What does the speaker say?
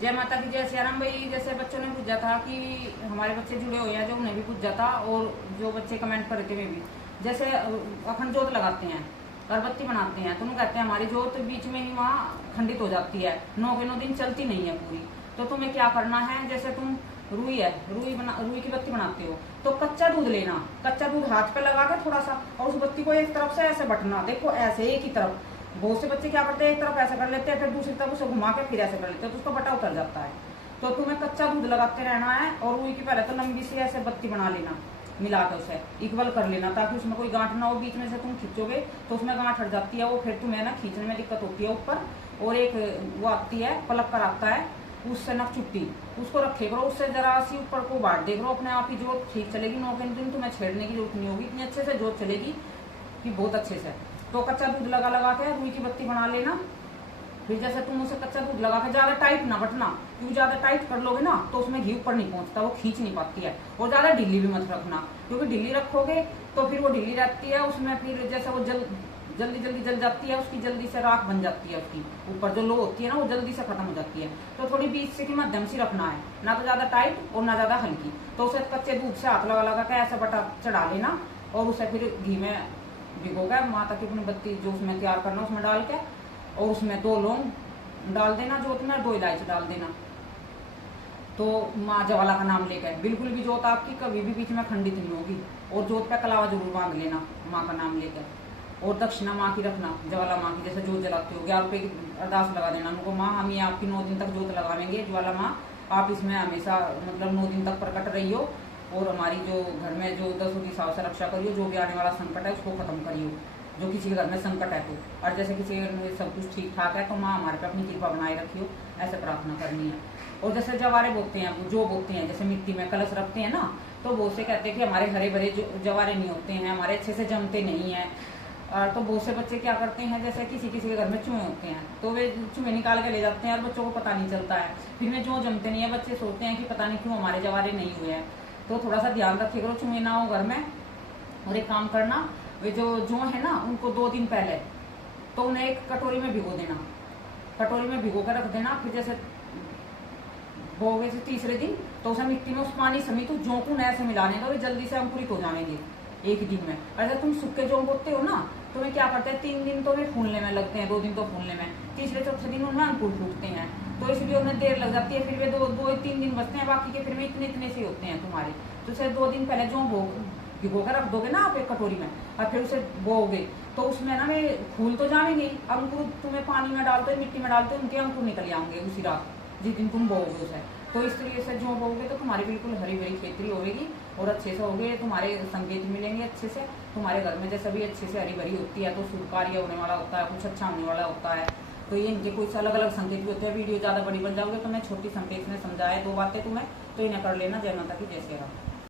जय माता की। जय सियाराम भाई। जैसे बच्चों ने पूछा था कि हमारे बच्चे जुड़े हुए हैं, जो उन्हें भी पूछा था और जो बच्चे कमेंट कर रहे थे वे भी, जैसे अखंड जोत लगाते हैं, अगरबत्ती बनाते हैं, तो उन्हें कहते हैं हमारी जोत बीच में ही वहाँ खंडित हो जाती है, 9 के 9 दिन चलती नहीं है पूरी। तो तुम्हें क्या करना है, जैसे तुम रुई है, रुई की बत्ती बनाते हो, तो कच्चा दूध लेना, कच्चा दूध हाथ पे लगा के थोड़ा सा, और उस बत्ती को एक तरफ से ऐसे बटना, देखो ऐसे एक ही तरफ। बहुत से बच्चे क्या करते हैं, एक तरफ ऐसा कर लेते हैं, फिर दूसरी तरफ उसे घुमा के फिर ऐसे कर लेते हैं, तो उसका बटा उतर जाता है। तो तुम्हें कच्चा दूध लगाते रहना है, और रुई की पहले तो लंबी सी ऐसे बत्ती बना लेना, मिला के उसे इक्वल कर लेना, ताकि उसमें कोई गांठ ना हो। बीच में से तुम खींचोगे तो उसमें गांठ हट जाती है, वो फिर तुम्हें ना खींचने में दिक्कत होती है ऊपर। और एक वो आती है पलक कर आता है, उससे नक चुट्टी, उसको रखे करो, उससे जरा सी ऊपर को बांट दे करो, अपने आप ही जोत ठीक चलेगी। 9 के दिन तुम्हें छेड़ने की जरूरत नहीं होगी, इतनी अच्छे से जोत चलेगी कि बहुत अच्छे से। तो कच्चा दूध लगा लगा के रुई की बत्ती बना लेना। फिर जैसे तुम उसे कच्चा दूध लगा के, ज्यादा टाइट ना बटना, क्योंकि ज्यादा टाइट कर लोगे ना तो उसमें घी ऊपर नहीं पहुंचता, वो खींच नहीं पाती है। और ज्यादा ढीली भी मत रखना, क्योंकि ढीली रखोगे तो फिर वो ढीली रहती है, उसमें फिर जैसे वो जल्दी जल्दी जल जाती है, उसकी जल्दी से राख बन जाती है, उसकी ऊपर जो लो होती है ना वो जल्दी से खत्म हो जाती है। तो थोड़ी बीच से की मध्यम सी रखना है, ना तो ज्यादा टाइट और ना ज्यादा हल्की। तो उसे कच्चे दूध से हाथ लगा लगा के ऐसे बटा चढ़ा लेना, और उसे फिर घी में भिगोगा, माता की अपनी बत्ती जो उसमें तैयार करना उसमें डाल के, और उसमें 2 लौंग डाल देना जोत में, 2 इलायची डाल देना। तो माँ ज्वाला का नाम लेकर बिल्कुल भी जोत आपकी कभी भी बीच में खंडित नहीं होगी। और जोत पे कलावा जरूर बांध लेना माँ का नाम लेकर। और दक्षिणा माँ की रखना, ज्वाला माँ की, जैसे जोत जलाते हो 11 रुपए की अरदास लगा देना उनको, माँ हम ये आपकी 9 दिन तक जोत लगावेंगे, ज्वाला माँ आप इसमें हमेशा मतलब 9 दिन तक प्रकट रही हो, और हमारी जो घर में जो दसों की हिसाब से रक्षा करियो, जो भी आने वाला संकट है उसको खत्म करियो, जो किसी के घर में संकट है तो। और जैसे किसी के सब कुछ ठीक ठाक है तो माँ हमारे पे अपनी कृपा बनाए रखियो, ऐसे प्रार्थना करनी है। और जैसे जवारे बोते हैं, जो बोते हैं, जैसे मिट्टी में कलश रखते हैं ना, तो वो से कहते हैं कि हमारे हरे भरे जो जवारे नहीं होते हैं, हमारे अच्छे से जमते नहीं है। और तो बहुत से बच्चे क्या करते हैं, जैसे किसी किसी के घर में चूहे होते हैं, तो वे चूहे निकाल के ले जाते हैं और बच्चों को पता नहीं चलता है, फिर में जो जमते नहीं है, बच्चे सोचते हैं कि पता नहीं क्यों हमारे जवारे नहीं हुए हैं। तो थोड़ा सा ध्यान रखिए करो, चूहे ना हो घर में। और एक काम करना, वे जो है ना उनको 2 दिन पहले तो उन्हें एक कटोरी में भिगो देना, कटोरी में भिगो कर रख देना। फिर जैसे बोगे से तीसरे दिन तो उसे मिट्टी में उस पानी समेत जोंकू नए से मिलाने का, वे जल्दी से अंकुरित हो जाएंगे एक दिन में। अगर तुम सूखे जोंक बोते हो ना, तो वे क्या करते हैं, 3 दिन तो वे फूलने में लगते हैं, 2 दिन तो फूलने में, तीसरे चौथे दिन उनमें अंकुर फूटते हैं, तो इसलिए उन्हें देर लग जाती है। फिर वे 2-3 दिन बचते हैं, बाकी के फिर में इतने से होते हैं तुम्हारे। तो उसे 2 दिन पहले जो भिगो कर रख दोगे ना आप एक कटोरी में, और फिर उसे बोओगे तो उसमें ना वे फूल तो जाएंगे, अंकुर तुम्हें पानी में डालते हो, मिट्टी में डालते हो, उनके अंकुर निकल आएंगे उसी रात जिस दिन तुम बोओगे उसे। तो इस तरीके से जो बोओगे तो तुम्हारी बिल्कुल हरी भरी खेती होगी, और अच्छे से होगे, तुम्हारे संकेत मिलेंगे अच्छे से, तुम्हारे घर में जैसे भी अच्छे से हरी भरी होती है तो शुभ कार्य होने वाला होता है, कुछ अच्छा होने वाला होता है। तो ये इनके कुछ अलग अलग संकेत भी होते हैं। वीडियो ज़्यादा बड़ी बन जाओगे तो मैं छोटी संकेत में समझाया 2 बातें तुम्हें, तो इन्हें कर लेना। जय माता की, जय श्री राम।